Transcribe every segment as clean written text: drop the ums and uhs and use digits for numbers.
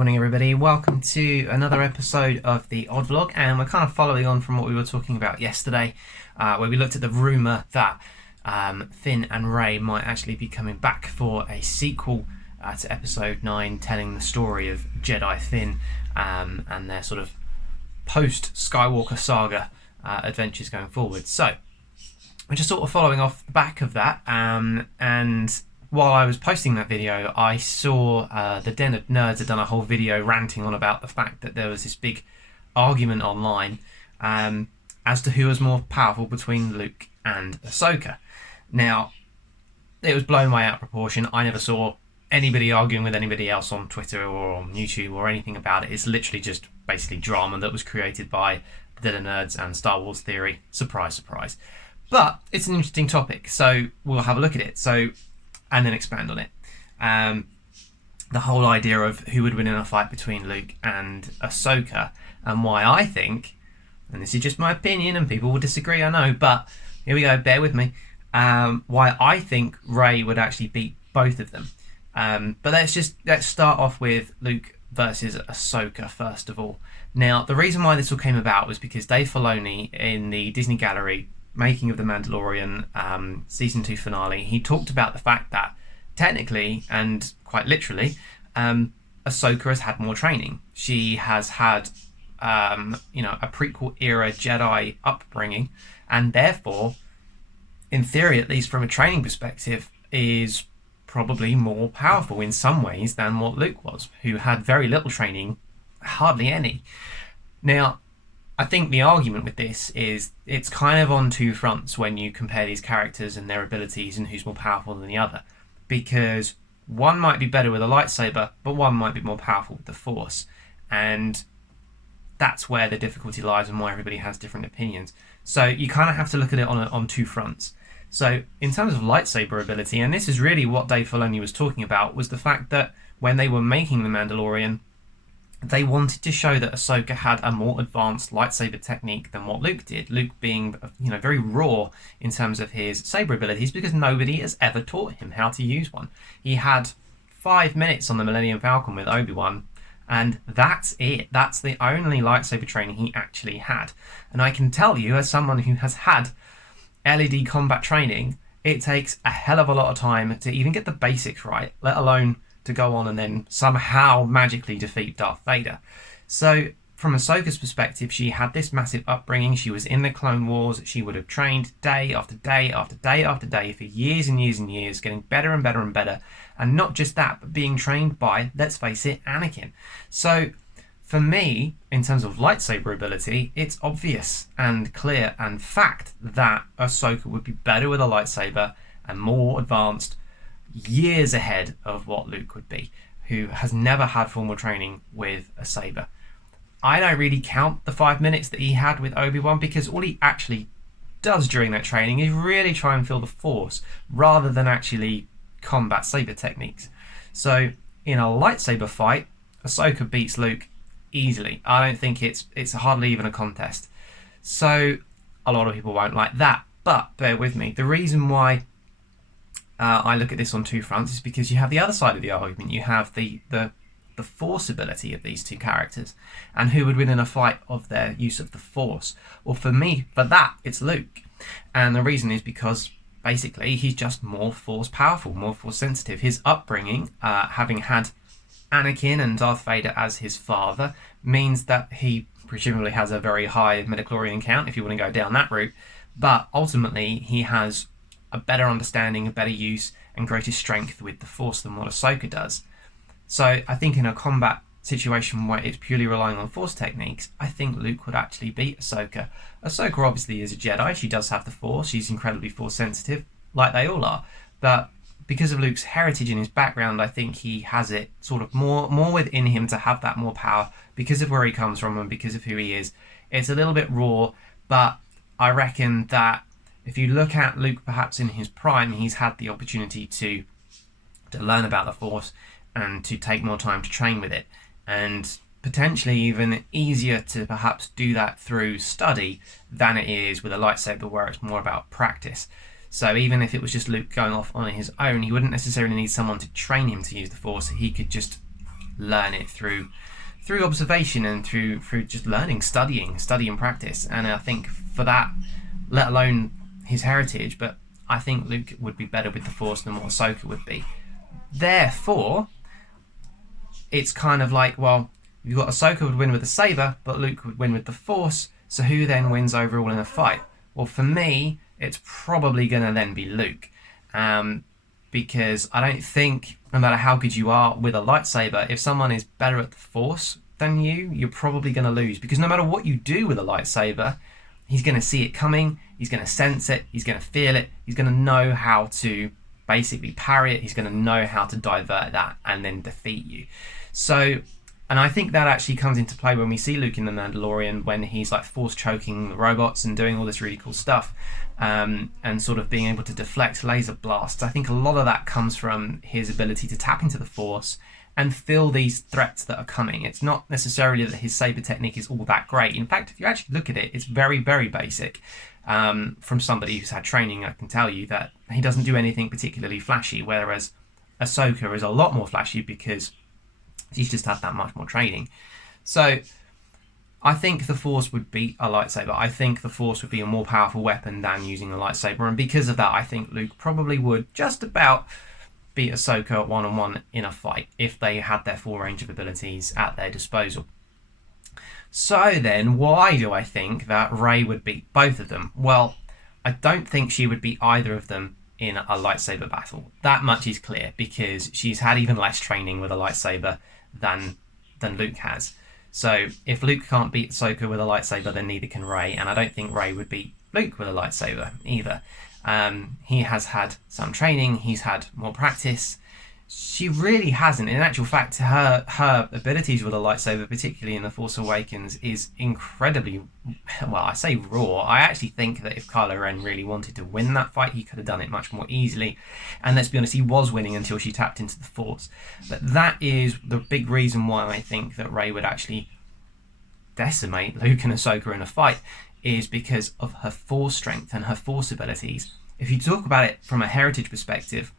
Morning everybody, welcome to another episode of the Odd Vlog, and we're kind of following on from what we were talking about yesterday, where we looked at the rumour that Finn and Rey might actually be coming back for a sequel to episode 9, telling the story of Jedi Finn and their sort of post-Skywalker saga adventures going forward. So, we're just sort of following off the back of that, and while I was posting that video, I saw the Den of Nerds had done a whole video ranting on about the fact that there was this big argument online as to who was more powerful between Luke and Ahsoka. Now, it was blown way out of proportion. I never saw anybody arguing with anybody else on Twitter or on YouTube or anything about it. It's literally just basically drama that was created by the Den of Nerds and Star Wars Theory. Surprise, surprise. But it's an interesting topic, so we'll have a look at it. And then expand on it. The whole idea of who would win in a fight between Luke and Ahsoka, and why I think, and this is just my opinion and people will disagree, I know, but here we go, bear with me, why I think Rey would actually beat both of them. But let's start off with Luke versus Ahsoka first of all. Now, the reason why this all came about was because Dave Filoni in the Disney Gallery making of The Mandalorian season 2 finale, he talked about the fact that technically and quite literally Ahsoka has had more training. She has had a prequel era Jedi upbringing, and therefore in theory, at least from a training perspective, is probably more powerful in some ways than what Luke was, who had very little training, hardly any. Now, I think the argument with this is it's kind of on two fronts when you compare these characters and their abilities and who's more powerful than the other. Because one might be better with a lightsaber, but one might be more powerful with the Force. And that's where the difficulty lies and why everybody has different opinions. So you kind of have to look at it on two fronts. So in terms of lightsaber ability, and this is really what Dave Filoni was talking about, was the fact that when they were making The Mandalorian, they wanted to show that Ahsoka had a more advanced lightsaber technique than what Luke did. Luke being, very raw in terms of his saber abilities because nobody has ever taught him how to use one. He had 5 minutes on the Millennium Falcon with Obi-Wan, and that's it. That's the only lightsaber training he actually had. And I can tell you, as someone who has had LED combat training, it takes a hell of a lot of time to even get the basics right, let alone to go on and then somehow magically defeat Darth Vader. So from Ahsoka's perspective, she had this massive upbringing. She was in the Clone Wars. She would have trained day after day after day after day for years and years and years, getting better and better and better. And not just that, but being trained by, let's face it, Anakin. So for me, in terms of lightsaber ability, it's obvious and clear and fact that Ahsoka would be better with a lightsaber and more advanced, years ahead of what Luke would be, who has never had formal training with a saber. I don't really count the 5 minutes that he had with Obi-Wan because all he actually does during that training is really try and feel the Force rather than actually combat saber techniques. So in a lightsaber fight, Ahsoka beats Luke easily. I don't think it's hardly even a contest. So a lot of people won't like that, but bear with me. The reason why I look at this on two fronts is because you have the other side of the argument. You have the Force ability of these two characters and who would win in a fight of their use of the Force. Well, for me, for that, it's Luke. And the reason is because basically he's just more Force powerful, more Force sensitive. His upbringing, having had Anakin and Darth Vader as his father, means that he presumably has a very high midichlorian count if you want to go down that route. But ultimately, he has a better understanding, a better use, and greater strength with the Force than what Ahsoka does. So I think in a combat situation where it's purely relying on Force techniques, I think Luke would actually beat Ahsoka. Ahsoka obviously is a Jedi. She does have the Force. She's incredibly Force sensitive, like they all are. But because of Luke's heritage and his background, I think he has it sort of more within him to have that more power because of where he comes from and because of who he is. It's a little bit raw, but I reckon that if you look at Luke perhaps in his prime, he's had the opportunity to learn about the Force and to take more time to train with it. And potentially even easier to perhaps do that through study than it is with a lightsaber where it's more about practice. So even if it was just Luke going off on his own, he wouldn't necessarily need someone to train him to use the Force. He could just learn it through observation and through just learning, study and practice. And I think for that, let alone his heritage, but I think Luke would be better with the Force than what Ahsoka would be. Therefore, it's kind of like, well, you've got Ahsoka would win with the saber, but Luke would win with the Force, so who then wins overall in a fight? Well, for me, it's probably going to then be Luke. Because I don't think, no matter how good you are with a lightsaber, if someone is better at the Force than you're probably going to lose. Because no matter what you do with a lightsaber, he's going to see it coming, he's going to sense it, he's going to feel it, he's going to know how to basically parry it, he's going to know how to divert that and then defeat you. So, and I think that actually comes into play when we see Luke in The Mandalorian, when he's like force choking the robots and doing all this really cool stuff, and sort of being able to deflect laser blasts. I think a lot of that comes from his ability to tap into the Force and feel these threats that are coming. It's not necessarily that his saber technique is all that great. In fact, if you actually look at it, it's very, very basic. From somebody who's had training, I can tell you that he doesn't do anything particularly flashy, whereas Ahsoka is a lot more flashy because she's just had that much more training. So I think the Force would beat a lightsaber. I think the Force would be a more powerful weapon than using a lightsaber, and because of that, I think Luke probably would just about beat Ahsoka one-on-one in a fight if they had their full range of abilities at their disposal. So then, why do I think that Rey would beat both of them? Well, I don't think she would beat either of them in a lightsaber battle. That much is clear, because she's had even less training with a lightsaber than Luke has. So if Luke can't beat Ahsoka with a lightsaber, then neither can Rey, and I don't think Rey would beat Luke with a lightsaber either. He has had some training, he's had more practice. She really hasn't. In actual fact, her abilities with a lightsaber, particularly in The Force Awakens, is incredibly, well, I say raw. I actually think that if Kylo Ren really wanted to win that fight, he could have done it much more easily. And let's be honest, he was winning until she tapped into the Force. But that is the big reason why I think that Rey would actually decimate Luke and Ahsoka in a fight, is because of her Force strength and her Force abilities. If you talk about it from a heritage perspective,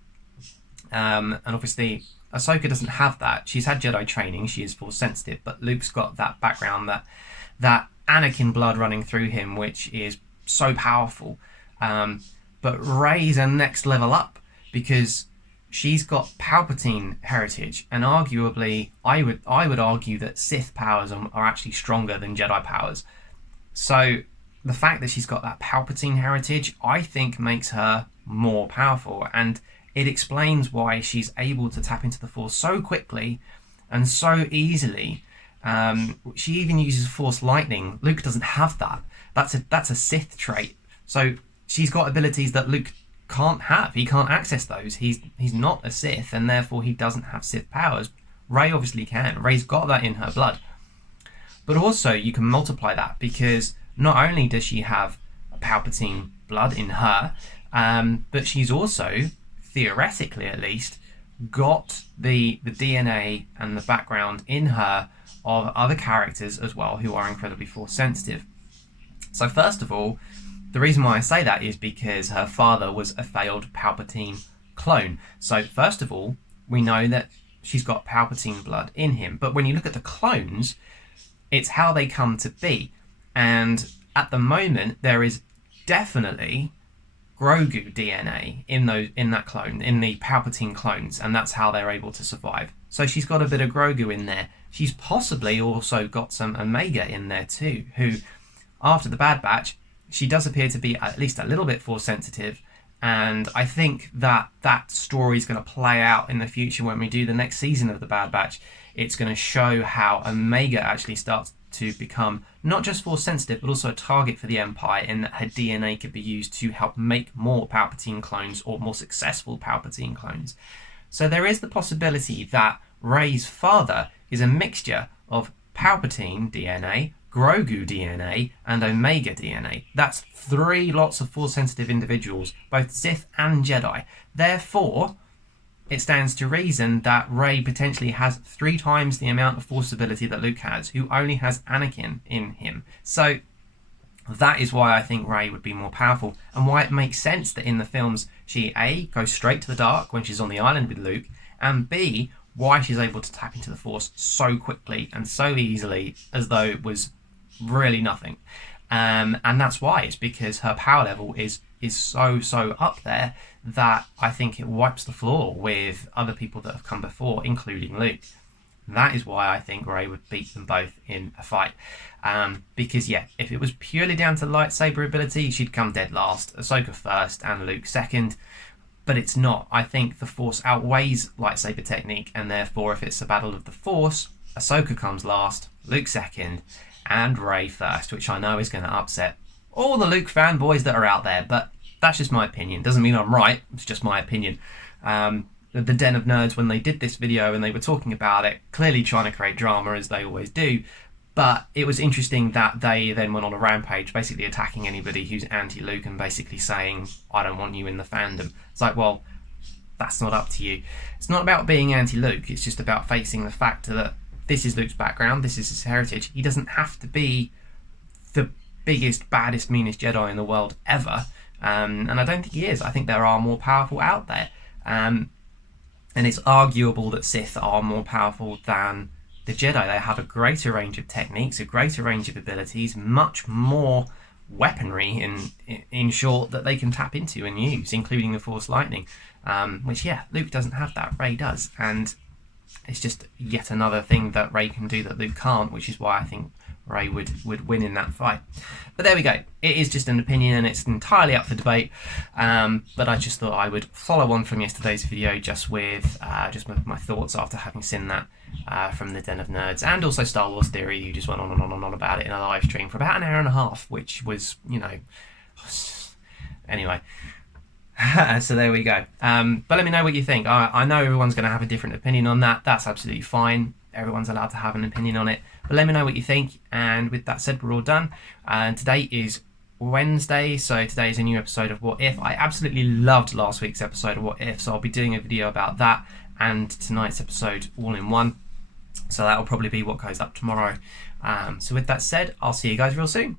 and obviously Ahsoka doesn't have that. She's had Jedi training, she is Force sensitive, but Luke's got that background, that Anakin blood running through him, which is so powerful. But Rey's a next level up, because she's got Palpatine heritage, and arguably I would argue that Sith powers are actually stronger than Jedi powers. So the fact that she's got that Palpatine heritage, I think, makes her more powerful, and it explains why she's able to tap into the Force so quickly and so easily. She even uses Force lightning. Luke doesn't have that. That's a Sith trait. So she's got abilities that Luke can't have. He can't access those. He's not a Sith, and therefore he doesn't have Sith powers. Rey obviously can. Rey's got that in her blood. But also you can multiply that, because not only does she have Palpatine blood in her, but she's also, theoretically at least, got the DNA and the background in her of other characters as well who are incredibly Force sensitive. So first of all, the reason why I say that is because her father was a failed Palpatine clone. So first of all, we know that she's got Palpatine blood in him, but when you look at the clones, it's how they come to be. And at the moment, there is definitely Grogu DNA in that clone, in the Palpatine clones, and that's how they're able to survive. So she's got a bit of Grogu in there. She's possibly also got some Omega in there too, who, after the Bad Batch, she does appear to be at least a little bit Force sensitive, and I think that story is going to play out in the future when we do the next season of the Bad Batch. It's going to show how Omega actually starts to become not just Force sensitive, but also a target for the Empire, in that her DNA could be used to help make more Palpatine clones, or more successful Palpatine clones. So there is the possibility that Rey's father is a mixture of Palpatine DNA, Grogu DNA, and Omega DNA. That's 3 lots of Force sensitive individuals, both Sith and Jedi. Therefore, it stands to reason that Rey potentially has 3 times the amount of Force ability that Luke has, who only has Anakin in him. So that is why I think Rey would be more powerful, and why it makes sense that in the films she A, goes straight to the dark when she's on the island with Luke, and B, why she's able to tap into the Force so quickly and so easily, as though it was really nothing. And that's why. It's because her power level is so up there that I think it wipes the floor with other people that have come before, including Luke. That is why I think Rey would beat them both in a fight. Because, yeah, if it was purely down to lightsaber ability, she'd come dead last, Ahsoka first and Luke second. But it's not. I think the Force outweighs lightsaber technique, and therefore if it's a battle of the Force, Ahsoka comes last, Luke second, and Rey first, which I know is going to upset all the Luke fanboys that are out there, but that's just my opinion. Doesn't mean I'm right, it's just my opinion. The Den of Nerds, when they did this video and they were talking about it, clearly trying to create drama as they always do, but it was interesting that they then went on a rampage, basically attacking anybody who's anti-Luke and basically saying, I don't want you in the fandom. It's like, well, that's not up to you. It's not about being anti-Luke, it's just about facing the fact that this is Luke's background, this is his heritage. He doesn't have to be the biggest, baddest, meanest Jedi in the world ever, and I don't think he is. I think there are more powerful out there, and it's arguable that Sith are more powerful than the Jedi. They have a greater range of techniques, a greater range of abilities, much more weaponry, in short, that they can tap into and use, including the Force lightning, which, yeah, Luke doesn't have that, Rey does, and it's just yet another thing that Rey can do that Luke can't, which is why I think Rey would win in that fight. But there we go. It is just an opinion and it's entirely up for debate. But I just thought I would follow on from yesterday's video just with my thoughts after having seen that from the Den of Nerds, and also Star Wars Theory, who just went on and on and on about it in a live stream for about an hour and a half, which was, anyway. So there we go. But let me know what you think. I know everyone's going to have a different opinion on that. That's absolutely fine. Everyone's allowed to have an opinion on it. But let me know what you think. And with that said, we're all done. And today is Wednesday, so today is a new episode of What If. I absolutely loved last week's episode of What If, so I'll be doing a video about that and tonight's episode all in one. So that will probably be what goes up tomorrow. So with that said, I'll see you guys real soon.